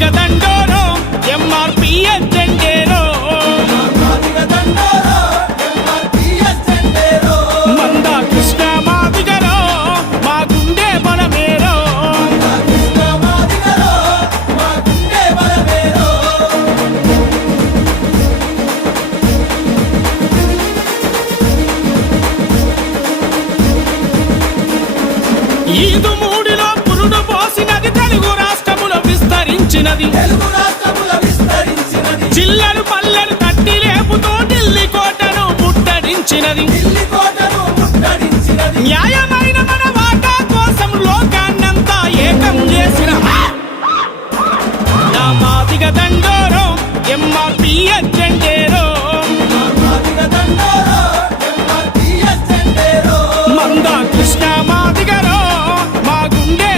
మాదిగ దండోరో ఎంఆర్పిఎస్ జెండేరో మందా కృష్ణ మాదిగరో మా గుండె బలమేరో ఈదు మూడిలో పురుడు పోసినది తెలుగు రాష్ట్రములో విస్తరించినది జిల్లలు పల్లెలు తట్టి లేపుతో ఢిల్లీ కోటను ముట్టడించినది న్యాయమా